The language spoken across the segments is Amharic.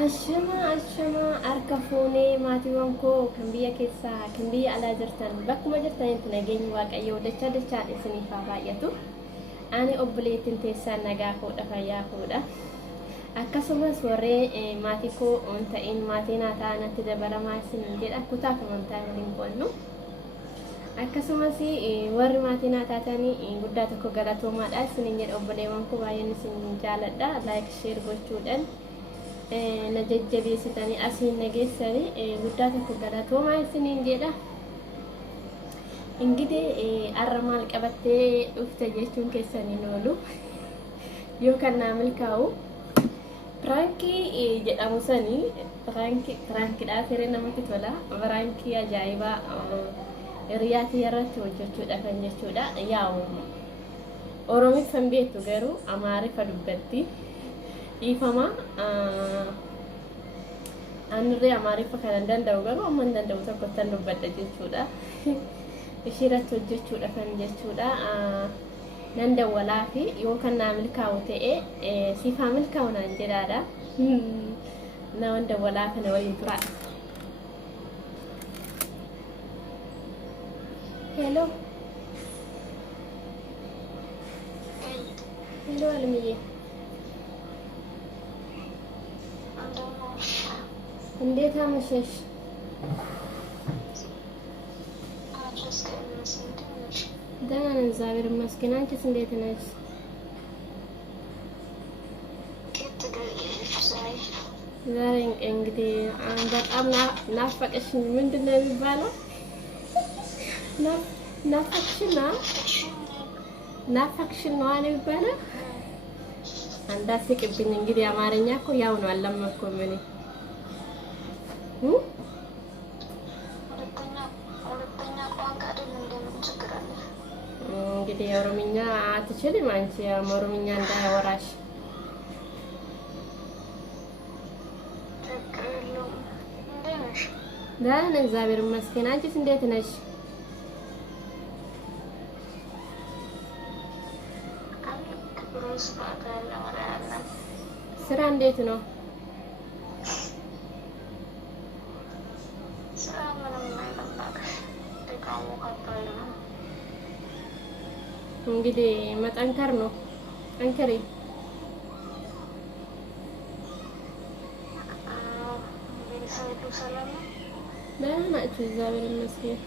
Ashama arkafone maatiiwwan koo kan biyya keessaa kan biyya alaa jirtan bakkuma jirtanitti nageenyi waaqayyoo dachaa isiniif haa baay'atu. Ani obboleettiin teessaan nagaa fuudha fayyaa fuudha. Akkasumas warree maatii koo on ta'in maatii naa ta'anatti dabalamaa isiniin jedha kutaa amantaa waliin qoonnu. Akkasumas warri maatii naa taatanii guddaa tokko galatoomaadha isiniin jedha obboleewwan koo baay'een isin jaaladha like share gochuudhaan. Najajjabeessitanii asiin nageessanii guddaa tokko galatoomaa isiniin jedha. Ingidee arra maal qabattee dhufte jechuun keessaniin oolu yookaan naa milkaa'u piraankii jedhamu sanii piraankiidhaa firee namatti tola. Piraankii ajaa'ibaa hiriyaatii irratti hojjechuudha kan jechuudha. Yaa'u Oromiffan beektu garuu Amaariffa dubbatti. Ifama anurree Amaariffa kan danda'u garuu amma hin danda'u tokkottan dubbadha jechuudha. Ishiirratti hojjechuudha kan jechuudha. Nan dawwalaa fi yookaan naa milkaa'u ta'ee siifaa milkaa'u naan jedhaadha. Nama dawwalaa kana waliin tura. Hello. Hello Almiye. እንዴት አመሸሽ? ደህና ነኝ እግዚአብሔር ይመስገን። አንቺስ እንዴት ነሽ? ዛሬ እንግዲህ በጣም ናፈቅሽኝ። ምንድን ነው የሚባለው? ናፈቅሽኝ ነው የሚባለው። እንዳትስቂብኝ እንግዲህ አማርኛ እኮ ያው ነው አልለመድኩም እኔ እንግዲህ ኦሮምኛ አትችልም አንቺ ኦሮምኛ እንዳያወራሽ ደህና ነኝ እግዚአብሔር ይመስገን። አንቺስ እንዴት ነሽ? ስራ እንዴት ነው? እንግዲህ መጠንከር ነው። ጠንክሪ። ደህና ናችሁ? እግዚአብሔር ይመስገን።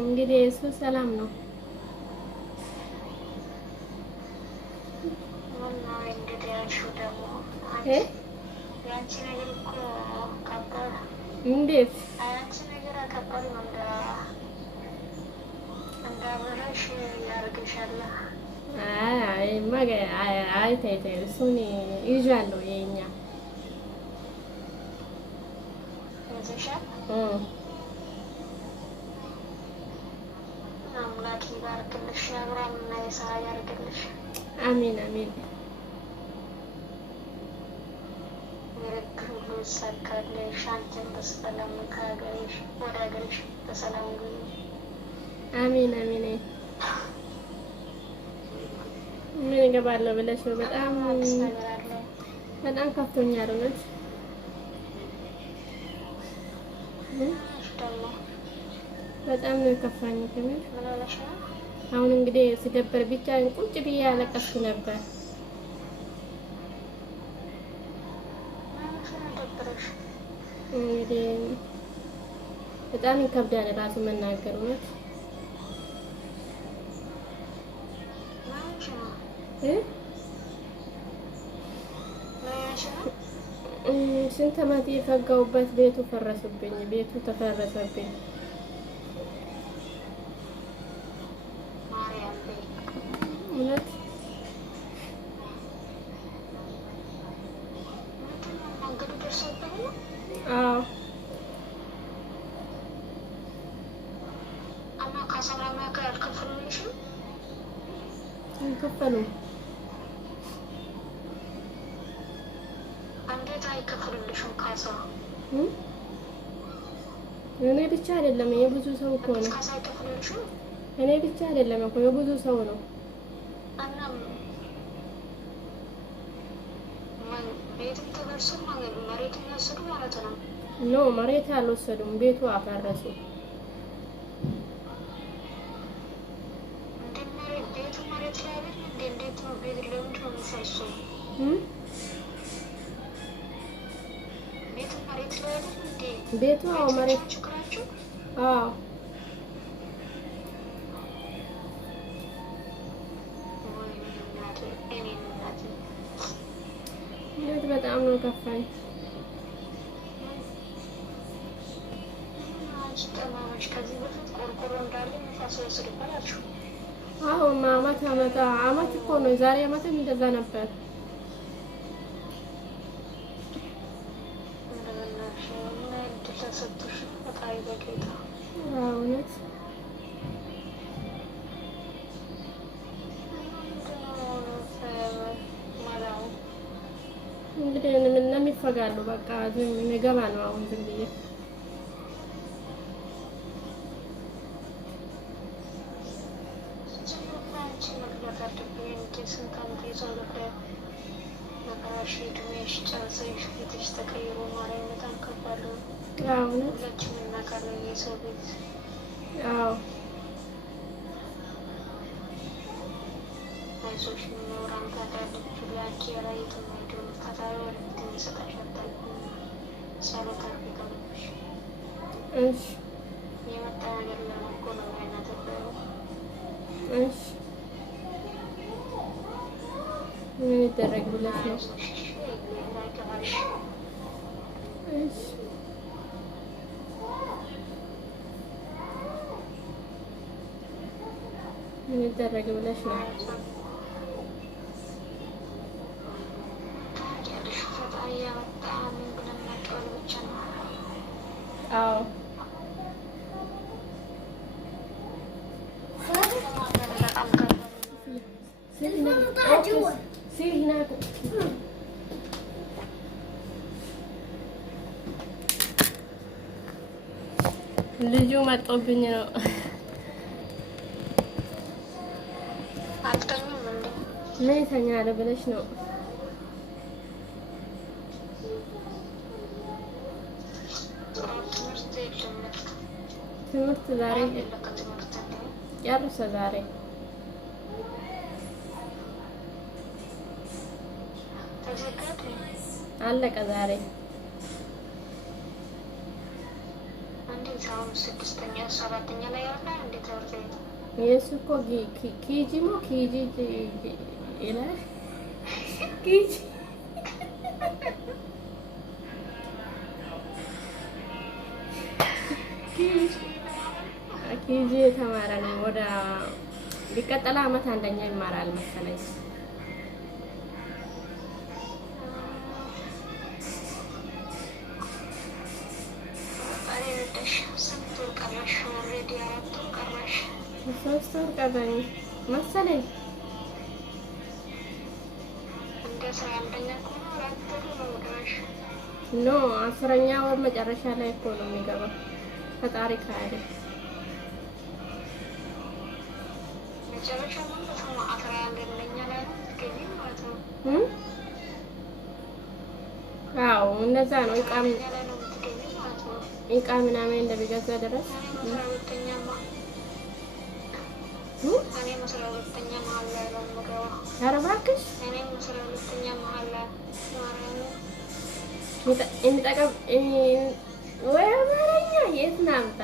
እንግዲህ እሱ ሰላም ነው። እንዴት አይ ተይ እሱን ይዣለሁ የኛ አምላክ ይባርክልሽ፣ አብራምና የሳራ ያርግልሽ። አሜን አሜን። ሰከለሽ አንቺን በሰላም ከሀገርሽ ወደ ሀገርሽ በሰላም ግቢ። አሜን አሜን። ምን እገባለሁ ብለሽ ነው? በጣም ከፍቶኛል እውነት። በጣም ነው የከፋኝ ከምር። አሁን እንግዲህ ስደበር ብቻ ቁጭ ብዬ አለቀስኩ ነበር። እንግዲህ በጣም ይከብዳል ራሱ መናገር እውነት። ስንት ዓመት የፈጋውበት ቤቱ ፈረሰብኝ። ቤቱ ተፈረሰብኝ። እውነት አዎ አልከፈሉም። እንዴት አይከፍሉልሽም ካሳ? እኔ ብቻ አይደለም የብዙ ሰው እኮ ነው። ካሳ አይከፍሉልሽም? እኔ ብቻ አይደለም እኮ የብዙ ሰው ነው። እና ቤት ተደርሶ ማለት መሬት ወሰዱ ማለት ነው። ኖ መሬት አልወሰዱም፣ ቤቱ አፈረሱ። ቤቱ መሬት ላይ አይደል? እንዴት ነው ቤት ለምንድን ነው የሚፈርሰው? ቤቱ መሬት ላይ አይደል እንዴ? ቤቱ አዎ መሬት ችግራችሁ አዎ በጣም ነው ከፋኝ። ከዚህ በፊት ቆርቆሮ እንዳለ ንፋስ ወስድባላችሁ። አዎ አመት እኮ ነው ዛሬ አመትም እንደዛ ነበር። እውነት እንግዲህ ምንም ይፈጋሉ። በቃ ዝም ገባ ነው አሁን ዝም ብዬ እሺ ምን ይደረግ ብለሽ ነው? እሺ ምን ይደረግ ብለሽ ነው? አዎ ልጁ መጦብኝ ነው። ምን ይተኛል ብለሽ ነው? ትምህርት ዛሬ ጨርሰ ዛሬ አለቀ ዛሬ። የእሱ እኮ ኬጂ ነው ኬጂ ይላል ኬጂ ኬጂ የተማረ ነው። ወደ ቢቀጥል አመት አንደኛ ይማራል መሰለኝ። ሶስት ወር ቀረኝ መሰለኝ። ኖ 10ኛ ወር መጨረሻ ላይ እኮ ነው የሚገባው። ፈጣሪ ካለ አዎ እንደዛ ነው። እቃ ምናምን እንደሚገዛ ድረስ ኧረ እባክሽ ወይ አማርኛ የት ናምጣ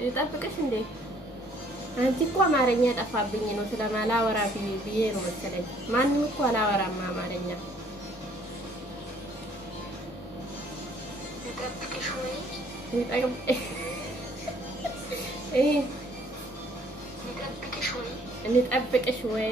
ይጠብቅሽ እንዴ? አንቺ እኮ አማርኛ ጠፋብኝ ነው ስለማላወራ ብዬ ነው መሰለኝ። ማንም እኮ አላወራም አማርኛ። እንጠብቅሽ ወይ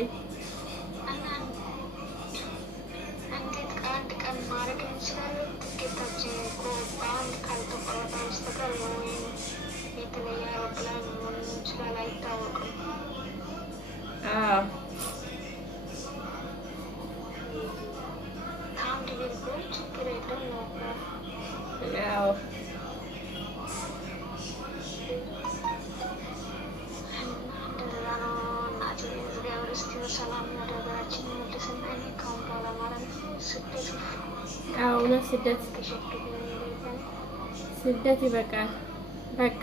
አሁን ስደት ይበቃል። በቃ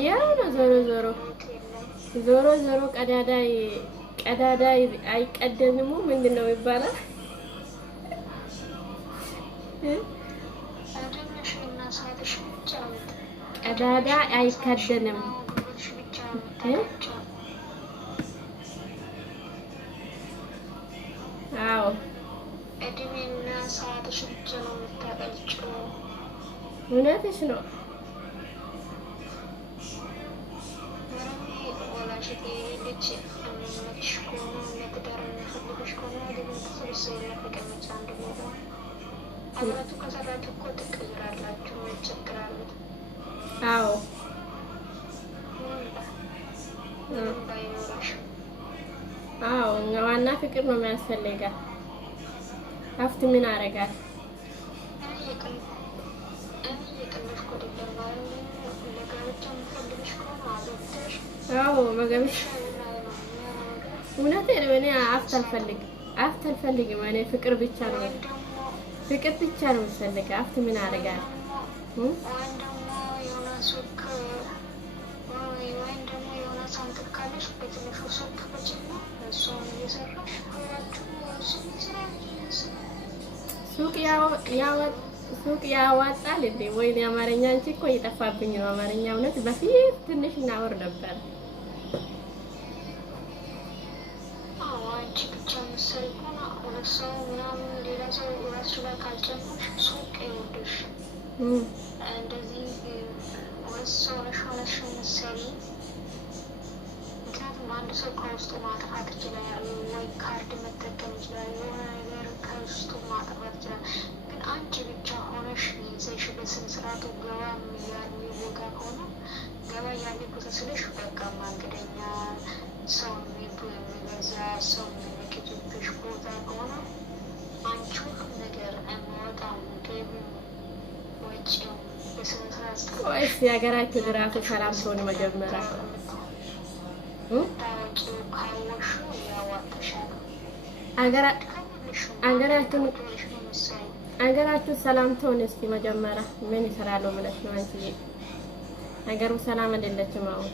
ያው ነው። ዞሮ ዞሮ ቀዳዳ አይቀደምም። ምንድን ነው ይባላል? ቀዳዳ አይከደንም። አዎ እድሜና ሰዓትሽ ብቻ ነው የምታቀልጭው። እውነትሽ ነው። አዎ አዎ ዋና ፍቅር ነው የሚያስፈልጋል። ሀብት ምን አደርጋል? አዎ መገብሽ እውነቴን ነው። እኔ ሀብት አልፈልግም። እኔ ፍቅር ብቻ ነው የምፈልገው። ሀብት ምን አደርጋል? ሱቅ ያዋጣል እንዴ? ወይኔ አማርኛ አንቺ እኮ እየጠፋብኝ ነው። አማርኛ እውነት በፊት ትንሽ እናወር ነበር። አንድ ሰው ከውስጡ ማጥፋት ይችላል፣ ወይ ካርድ መጠቀም ይችላል፣ የሆነ ነገር ከውስጡ ማጥፋት ይችላል። ግን አንቺ ብቻ ሆነሽ ይዘሽ በስነ ስርዓቱ ገባ ያለ ቦታ ከሆነ ገባ ያለ ቦታ ስልሽ በቃ መንገደኛ ሰው የሚበዛ ሰው የሚመክትብሽ ቦታ ከሆነ አንቺ ሁሉም ነገር የሚወጣው ገቢ ወጪው በስነ ስርዓት ወይስ የሀገራችሁ ድራቱ ሰላም ትሆን መጀመሪያ አገራችሁ ሰላም ትሆን እስኪ መጀመሪያ ምን ይሰራሉ ብለሽ ነው አንቺ? አገሩ ሰላም አይደለችም አሁን።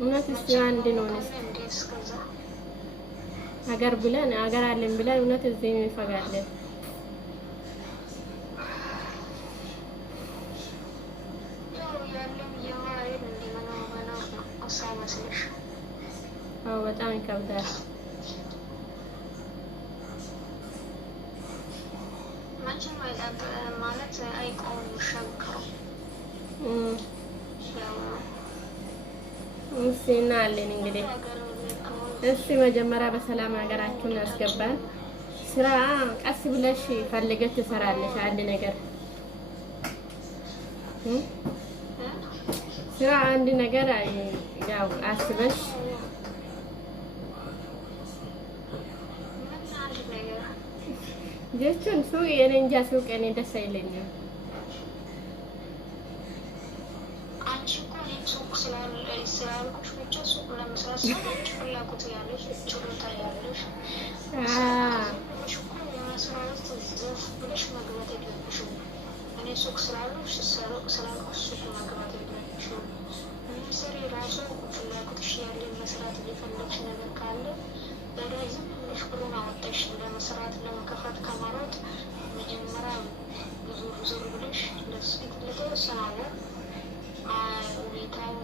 እውነት እስኪ አንድ ነው አገር ብለን አገር አለን ብለን እውነት እዚህ እንፈጋለን። አዎ በጣም ይከብዳል። ማለት አይቆምም ሸንከሩ እሺ እናያለን እንግዲህ። እስኪ መጀመሪያ በሰላም ሀገራችሁን ያስገባን። ስራ ቀስ ብለሽ ፈልገሽ ትሰራለሽ አንድ ነገር ስራ አንድ ነገር ያው አስበሽ ጀቹን ሱቅ የኔ እንጃ ሱቅ እኔ ደስ አይለኝም። አንቺ እኮ ሱቅ ስላልኩሽ ብቻ ሱቅ ለመስራት ሰዎች ፍላጎት ያለሽ ችሎታ ያለሽ ብለሽ መግባት የለብሽም። እኔ ሱቅ ስላልኩሽ ሱቅ መግባት የለብሽም። ሚኒስትር የራሱ ፍላጎትሽ ያለ መስራት እየፈለግሽ ነገር ካለ በዳይዝም ብለሽ ብሩን አወጣሽ ለመስራት ለመከፈት ከማለት መጀመሪያ ብዙ ብለሽ ለተወሰነ ወር ሁኔታው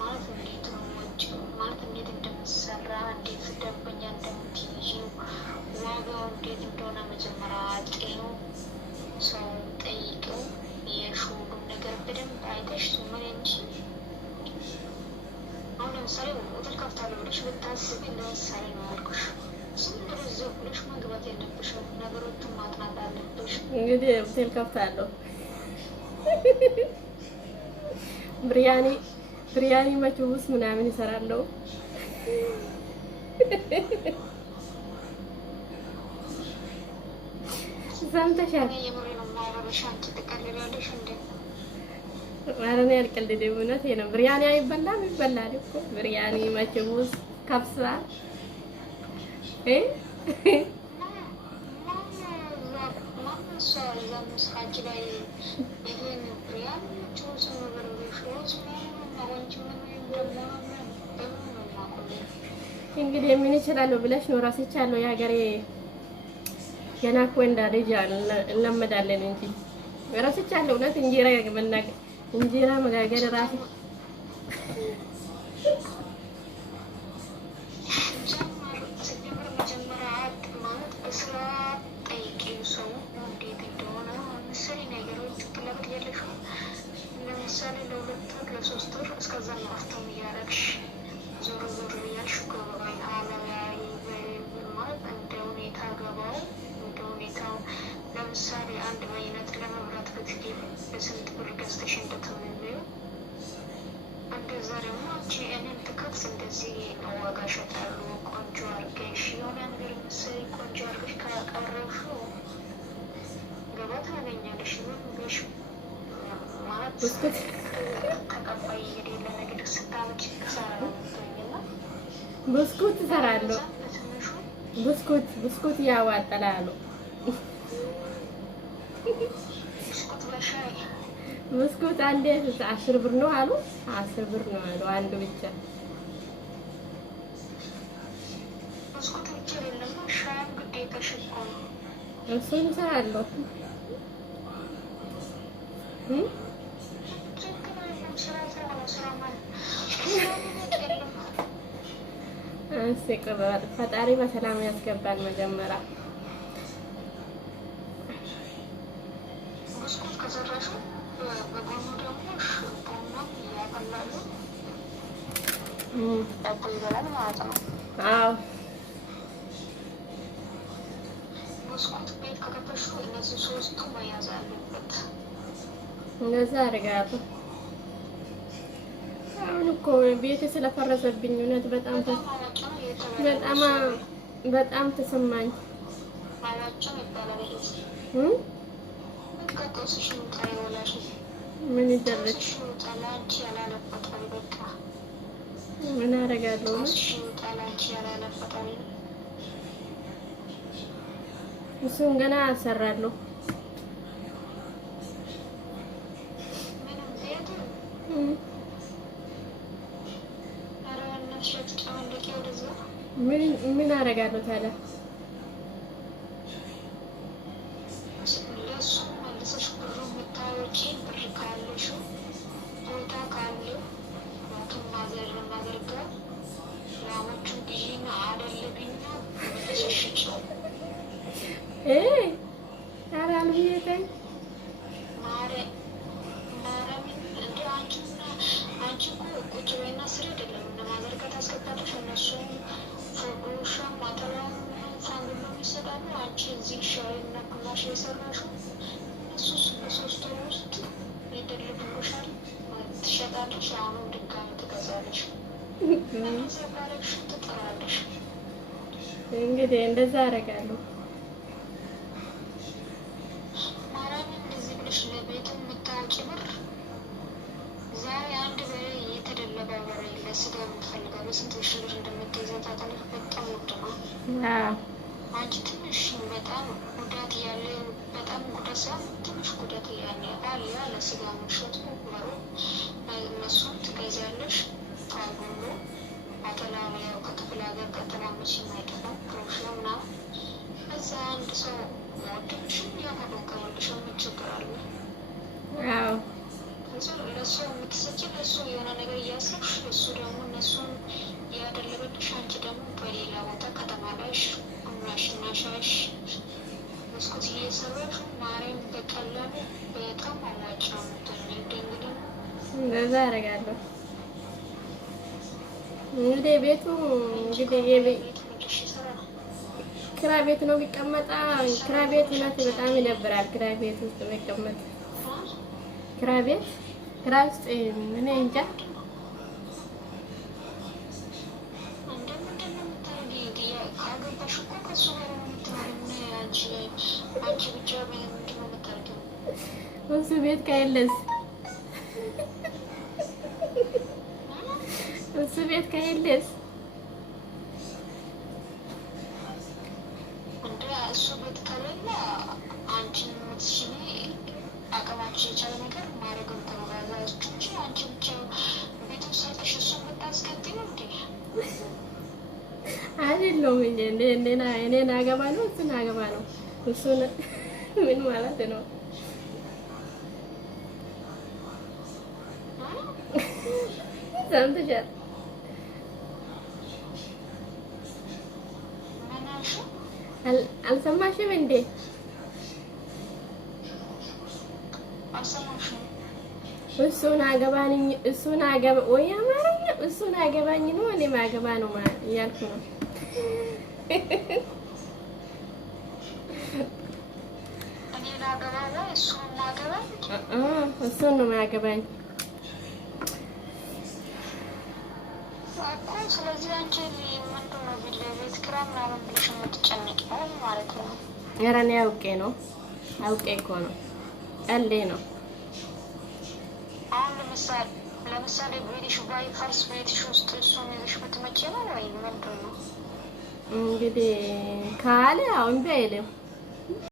ማለት እንዴት ነው ወጪው ማለት እንዴት እንደምትሰራ እንዴት ደንበኛ እንደምትይዥው ዋጋው እንዴት እንደሆነ መጀመሪያ አጤኑ ሰው ጠይቀው የሹሉም ነገር በደንብ አይተሽ ምን እንጂ አሁን ለምሳሌ ሆቴል ከፍታለሁ ብለሽ ብታስቢ ለምሳሌ ነው ያልኩሽ። ዝም ብለሽ ዘው ብለሽ መግባት የለብሽም። ነገሮቹን ማጥናት አለብሽ። እንግዲህ ሆቴል ከፍታለሁ ብሪያኒ መችቡስ ምናምን ይሰራለሁ። ሰምተሻል? ማረበሻ አንቺ ትቀልላለሽ እንዴ? ኧረ እኔ አልቀልድም። እውነቴን ነው። ብርያኒ አይበላም? ይበላል እኮ ብርያኒ፣ መችቡስ፣ ከብሳ እንግዲህ ምን ይችላለሁ ብለሽ ነው ራስቻለሁ። የሀገሬ ገና እኮ እንዳልጅ እንለመዳለን እንጂ ራስቻለሁ። እውነት እንጀራ መጋገር ራስ ለምሳሌ ለሁለት ወር ለሶስት ወር እስከዛ ማፍተም እያደረግሽ ዞር ዞር እያልሽ ገበያ ሀላዊ ማለት እንደ ሁኔታ ገባው እንደ ሁኔታው። ለምሳሌ አንድ በአይነት ለመብላት ብትሄጂ በስንት ብር ገዝተሽ እንደተመኘው እንደዛ ደግሞ አንቺ እኔን ትከፍት እንደዚህ ነው ዋጋ ሸጣሉ። ቆንጆ አድርገሽ የሆነ ነገር ምሳሌ ቆንጆ አድርገሽ ካቀረብሽው ገባ ታገኛለሽ። ምን ብለሽ ማለት ተቀባይ የሌለ ነገር ስታመጪ ትሰራለሽ። ብስኩት እሰራለሁ። ብስኩት ያዋጣላሉ። ብስኩት አንዴ 10 ብር ነው አሉ። 10 ብር ነው አሉ አንዱ ብቻ። ብስኩት ብቻ አይደለም ሻይም ግዴታ ሽኮ ነው። እሱን እሰራለሁ። ፈጣሪ በሰላም ያስገባል። መጀመሪያ ብስኩት ከሰራሽ በጎኑ ደግሞ ቡና ያፈላሉ፣ ዳቦ ይበላል ማለት ነው። አዎ ብስኩት ቤት ከገባሽ እነዚህ ሶስቱ መያዝ አለበት። እንደዛ አድርጋለሁ። አሁን እኮ ቤት ስለፈረሰብኝ እውነት በጣም ተሰማኝ። ምን ይደረግ? ምን አደርጋለሁ? እሱን ገና አሰራለሁ። ምን አደርጋለሁ ታዲያ? ለሱ መልሰሽ ብሩ የምታወጪ ብር ካለሽ ቦታ ካለ ሞቱን ማዘርጋ ላሞቹ ግዢና አደለብኝና ተሸሽቸው ኧረ አልብዬተኝ ማረሚን እንደ አንቺ እኮ ቁጭ በይና ስሪ አይደለም እነ ማዘርጋ ታስገባለሽ። እነሱም ፎዶሻ ማተሪያው ፋንግሎ ይሰጣሉ። አንቺ እዚህ ሻይና ግማሽ የሰራሽው እነሱ በሶስት ወር ውስጥ ይደልብሎሻል፣ ትሸጣለሽ። አሁንም ድጋሚ ትገዛለሽ፣ ዘባረግሽ ትጠራለሽ። እንግዲህ እንደዛ አደርጋለሁ። ማርያምን እንደዚህ ብለሽ ለቤቱ የምታወጪ ብር ዛሬ አንድ በሬ የተደለበ በሬ ለስጋ የምትፈልገው በስንት ሺህ ብር እንደምትይዘው ታውቃለሽ? በጣም ውድ ነው። አንቺ ትንሽ በጣም ጉዳት ያለ በጣም ጉዳት ሳይሆን ትንሽ ጉዳት ያለ ለስጋ መሸጡ በሩ እነሱን ትገዛለሽ። ፋንጉሎ አተላሚያው ከክፍለ ሀገር ከተማመች የማይጠፋው ፕሮሽ ምናምን እዛ አንድ ሰው ወድብሽን ያሁሉ ከወልሽ ምችግራሉ ለእሱ የምትሰጪ ለእሱ የሆነ ነገር እያሰብሽ እሱ ደግሞ እነሱን ያደለበልሽ። አንቺ ደግሞ በሌላ ቦታ ከተማ ላይ ቡናሽና ሻይሽ መስኮት እየሰራሽ ማርያም በቀላሉ በጣም አዋጭ ነው የምትሆኝ። እንግዲህ እንደዛ አደርጋለሁ። እንግዲህ ቤቱ ክራይ ቤት ነው የሚቀመጣ። ክራይ ቤት እውነት በጣም ይደብራል። ክራይ ቤት ውስጥ መቀመጥ ክራይ ውስጥ እኔ እንጃ። አንቺ ብቻ ምንድን ነው የምታደርጊው? እሱ ቤት ከሌለስ እሱ ቤት ከሌለስ እንደ እሱ ቤት ከሌለ አንቺን የምትችይ አቅማችን የቻለ ነገር ማድረግ ተመራዛችሁ እንጂ አንቺ ብቻ ቤት ውስጥ ሰጠሽ እሱን ብታስገቢ ነው እንዴ? አይደለም እኔን አገባ ነው እሱን አገባ ነው እሱን ምን ማለት ነው? ሰምተሻል? አልሰማሽም እንዴ? እሱን አገባ ወይ አማርኛ እሱን አገባኝ ነው እኔ ማገባ ነው እያልኩ ነው። እሱን ነው ማገባኝ። ስለዚህ አንቺ ምንድን ነው ቤት ኪራይ ምናምን ብለሽ የምትጨነቂው ማለት ነው? ኧረ እኔ አውቄ እኮ ነው ቀልዴ ነው። አሁን ለምሳሌ ቤትሽ ባይፈርስ ቤትሽ ውስጥ እሱን ይዘሽ ብትመጪ ነው ወይ ምንድን ነው? እንግዲህ ካለ አሁን እምቢ አይልም።